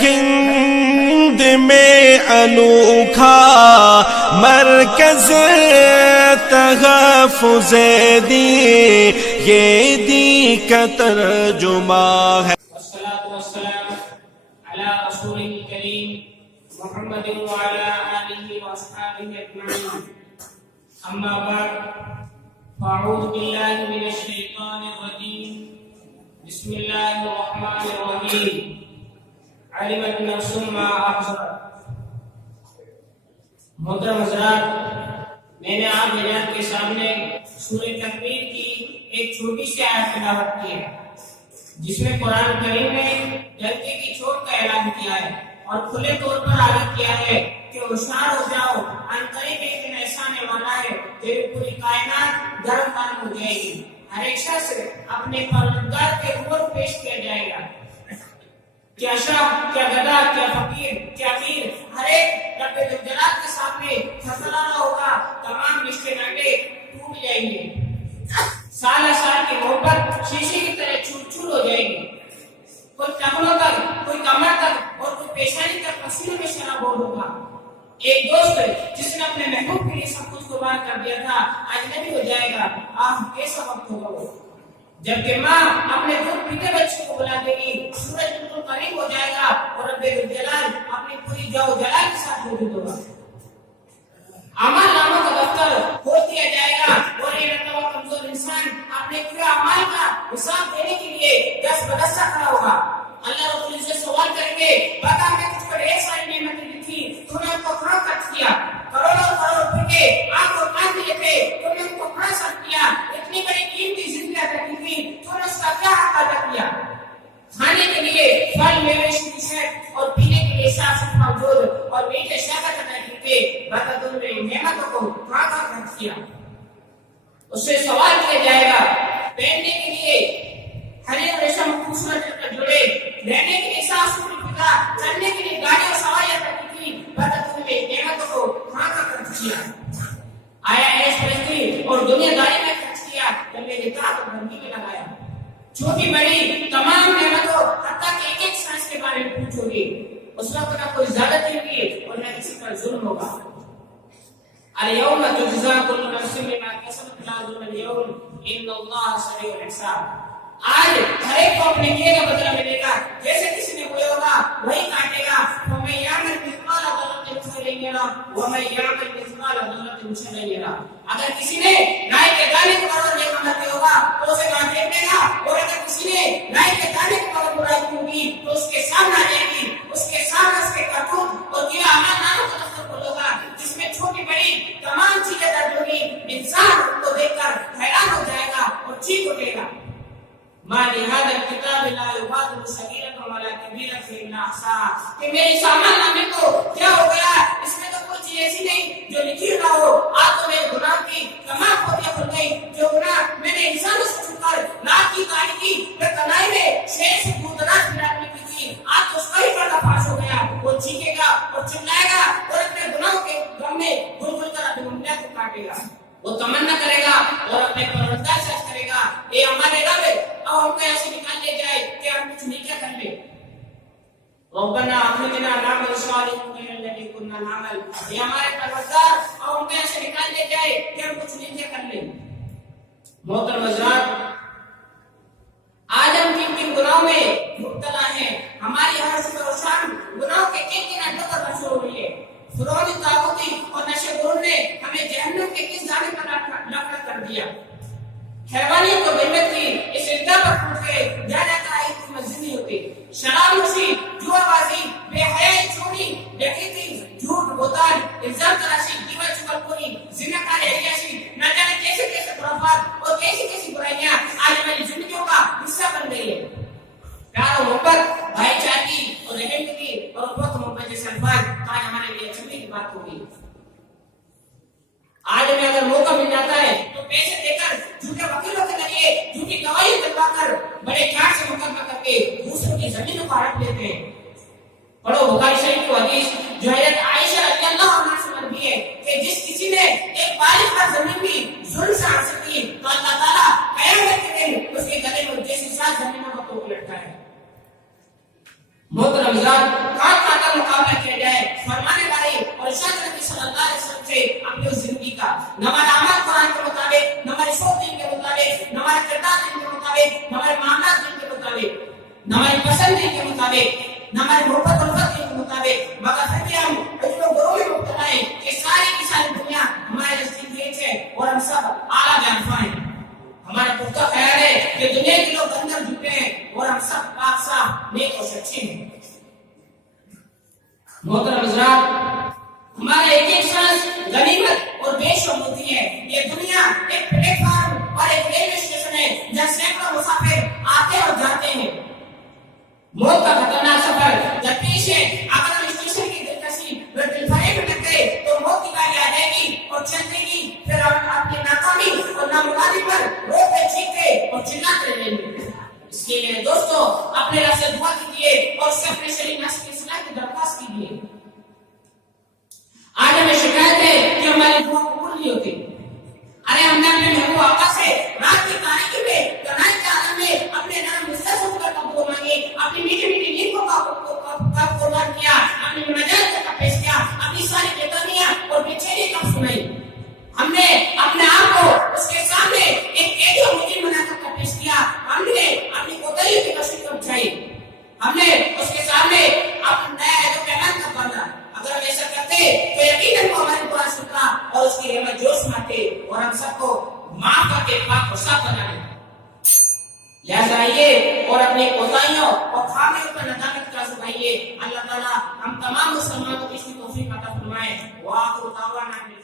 ہند میں انوکھا مرکز تحفظ دین، یہ دین کا ترجمہ ہے۔ والصلاة والسلام على رسول الكريم محمد وعلى آله وأصحابه أجمعين، أما بعد، فأعوذ بالله من الشيطان الرجيم، بسم الله الرحمن الرحيم، علمت نفس ما أحضرت۔ محترم حضرات، میں نے آپ حضرات کے سامنے سورہ تکویر کی ایک چھوٹی سی آیت تلاوت کی ہے، جس میں قرآن کریم نے جنتی کی چوٹ کا اعلان کیا ہے اور کھلے طور پر آگاہ کیا ہے کہ ہوشیار ہو جاؤ، عنقریب ایک دن ایسا آنے والا ہے جب پوری کائنات گرم پانی ہو جائے گی، ہر ایک شخص اپنے پروردگار کے روبرو پیش کیا جائے گا، کیا شاہ، کیا گدا، کیا فقیر، کیا امیر، ہر ایک رب ذوالجلال کے سامنے تھپڑانا ہوگا، تمام رشتے ناطے ٹوٹ جائیں گے، سالہ سال کی محبت شیشے کی طرح چور چور ہو جائے گی، کوئی ٹخنوں تک، کوئی کمر تک اور کوئی پیشانی تک پسینے میں شرابور ہوگا۔ ایک دوست جس نے اپنے محبوب کے لیے سب کچھ قربان کر دیا تھا اجنبی ہو جائے گا، کیسا وقت ہوگا وہ، جبکہ ماں اپنے دودھ پیتے بچے کو بلا دے گی، سورج بالکل قریب ہو جائے گا اور رب ذوالجلال اپنی پوری جاؤ جلال کے ساتھ موجود ہوگا۔ اعمال ناموں کا دفتر کھول دیا جائے گا اور یہ رتبہ کمزور انسان اپنے پورے اعمال کا حساب دینے کے لیے دس بدستہ کھڑا ہوگا۔ اللہ رب العزت سوال کریں گے، بتا میں تجھ پر ڈھیر ساری نعمتیں دی تھی، تو نے ان کو کہاں خرچ کیا؟ کروڑوں کروڑ روپے کے آنکھ اور کان دیے تھے، تو نے ان کو کہاں صرف کیا؟ اتنی بڑی قیمتی زندگی عطا کی تھی، تو نے اس کا کیا حق ادا کیا؟ کھانے کے لیے پھل میوے شہد اور پینے کے لیے صاف ستھرا موجود اور میٹھے شربت عطا کی تھی، بتا تم نے ان نعمتوں کو کہاں خرچ کیا؟ اس سے سوال کیا جائے گا، پہننے کے لیے ہرے اور ریشم خوبصورت جوڑے، رہنے کے لیے صاف ستھری فضا، چلنے کے لیے گاڑی اور سواری عطا کی تھی، بتا تم نے ان نعمتوں کو کہاں خرچ کیا؟ آیا ایش پرستی اور دنیا داری میں خرچ کیا یا میرے ذات اور بندگی میں لگایا؟ چھوٹی بڑی تمام نعمتوں حتیٰ کہ ایک ایک سانس کے بارے میں پوچھو گے، اس وقت نہ کوئی زیادتی ہوگی اور نہ کسی پر ظلم ہوگا۔ اليوم تجزا كل نفس بما كسبت لا ظلم اليوم ان الله سريع الحساب۔ آج ہر ایک کو اپنے کیے کا بدلہ ملے گا، جیسے کسی نے بویا ہوگا وہی کاٹے گا۔ وَمَن يَعْمَلْ مِثْقَالَ ذَرَّةٍ خَيْرًا يَرَهُ وَمَن يَعْمَلْ مِثْقَالَ ذَرَّةٍ شَرًّا يَرَهُ۔ اگر کسی نے رائے کے دانے کو برابر نیک عمل کیا ہوگا تو اسے وہاں دیکھ لے گا، اور اگر کسی نے رائے کے دانے کو برابر برائی کی ہوگی تو اس کے سامنے آ جائے گی، اس کے سامنے اس کے کرتوت اور کیا اعمال ناموں کا دفتر کھولے گا، جس میں چھوٹی بڑی تمام چیزیں درج ہوگی۔ انسان کو دیکھ کر حیران ہو جائے گا اور چیخ اٹھے گا، ما لهذا الكتاب لا يغادر صغيرة ولا كبيرة إلا أحصاها۔ کہ میرے اعمال نامے کو کیا ہو گیا؟ اس میں تو کوئی چیز ایسی نہیں جو لکھی نہ ہو۔ آج تو میرے گناہ کی تمام پوتیاں کھل گئی، جو گناہ میں نے انسانوں سے چھپ کر رات کی کاٹی کی، میں کلائی میں شیر سے دودراج ملانے کی تھی، آج تو اس کا ہی پردہ فاش ہو گیا۔ وہ چیخے گا اور چلائے گا اور اپنے گناہوں کے غم میں گل گل کر اپنی انگلیاں کو کاٹے گا۔ وہ تمنا کرے گا اور اپنے پروردگار سے عرض کرے گا، اے ہمارے رب، اب ہم کو ایسے نکال لے جائے کہ ہم کچھ نہیں کیا کر لیں۔ ربنا اخرجنا نعمل صالحا غیر الذی كنا نعمل۔ اے ہمارے پروردگار، اب ہم کو ایسے نکال لے جائے کہ ہم کچھ نہیں کیا کر لیں۔ محترم حضرات، آج ہم کن کن گناہوں میں مبتلا ہیں؟ ہماری ہر صبح و شام گناہوں کے کن کن اڈوں پر مشہور ہوئی ہے۔ فرعونی طاغوتی اور نشے خور نے ہمیں جہنم کے کس دانے پر لکڑا کر دیا۔ حیوانیت و غیبت کی اس انتہا پر پھوٹ کے جانا کا ایک مسجد نہیں ہوتی۔ شراب نوشی، جوا بازی، بے حیائی، چوری، ڈکیتی، جھوٹ، بہتان، الزام تراشی، دیوہ چغل خوری، زنا کاری، عیاشی، نہ جانے کیسے کیسے خرافات اور کیسی کیسی برائیاں آج ہماری زندگیوں کا حصہ بن گئی ہے۔ پیار و محبت، بھائی چارگی اور رحم کی اور اخوت و محبت جیسے الفاظ آج ہمارے لیے اچھے کی بات ہوگی۔ آج ہمیں اگر موقع مل جاتا ہے تو پیسے دے کر، جھوٹے وکیلوں کے ذریعے جھوٹی گواہی دلوا کر، بڑے چاٹ سے مقدمہ کر کے دوسروں کی زمینوں کو ہڑپ لیتے ہیں۔ پڑھو بخاری شریف کی حدیث جو حضرت عائشہ رضی اللہ عنہا سے مربی ہے کہ جس کسی نے ایک بالغ پر زمین بھی ظلم سے حاصل کی تو اللہ تعالیٰ قیامت کے دن اس کے گلے میں جیسی سات زمینوں کو توڑ لٹکا ہے۔ محترم حضرات، مطابق، نہ ہمارے معاملات دین کے مطابق، نہ ہماری پسند دین کے مطابق، نہ ہماری محبت الفت دین کے مطابق، مگر پھر بھی ہم عجب و غرور میں مبتلا ہیں کہ ساری کی ساری دنیا ہمارے نزدیک ہے اور ہم سب اعلیٰ جانفاں ہیں۔ ہمارا پختہ خیال ہے کہ دنیا کے لوگ اندر جھکے ہیں اور ہم سب پاک صاف نیک اور سچے ہیں۔ محترم حضرات، ہمارا ایک ایک سانس غنیمت اور بے شمار ہوتی ہے۔ یہ دنیا ایک پلیٹ فارم اور ایک ریلوے اسٹیشن ہے جہاں سینکڑوں مسافر آتے اور جاتے ہیں۔ موت کا خطرناک سفر جب پیش ہے، اگر ہم اسٹیشن کی دلکشی میں دل فریب میں لگ گئے تو موت کی گاڑی آ جائے گی اور چل دے گی، پھر ہم اپنی ناکامی اور نامرادی پر روتے چیختے اور چلاتے رہیں گے۔ اس کے لیے دوستو اپنے رب سے دعا کیجیے اور سے اپنے شریر نسل کی اصلاح کی درخواست کیجیے۔ آج ہمیں شکایت ہے کہ ہماری دعا قبول نہیں ہوتی۔ ارے ہم نے اپنے محبوب آقا سے رات کی تاریکی میں تنہائی کے عالم میں اپنے نرم حصہ سن کر قبول مانگے، اپنی میٹھی میٹھی نیند کو قربان کیا، اپنی مناجات کا پیش کیا، اپنی ساری بےتانیاں اور بے چینی کب سنائی۔ ہم نے اپنے آپ کو اس کے سامنے ایک قیدی اور مجرم بنا کر پیش کیا، ہم نے اپنی کوتاہیوں کی کشف اٹھائی، ہم نے اس کے سامنے اپنا نیا عہد و پیمان کا باندھا۔ اگر ہم ایسا کرتے تو یقیناً وہ ہماری دعا سنتا اور اس کی رحمت جوش مارتے اور ہم سب کو معاف کر کے پاک اور صاف بنا دے۔ لہذا آئیے اور اپنی کوتاہیوں اور خامیوں پر ندامت کا سنائیے۔ اللہ تعالیٰ ہم تمام مسلمانوں کو اس کی توفیق عطا فرمائے۔ وآخر دعوانا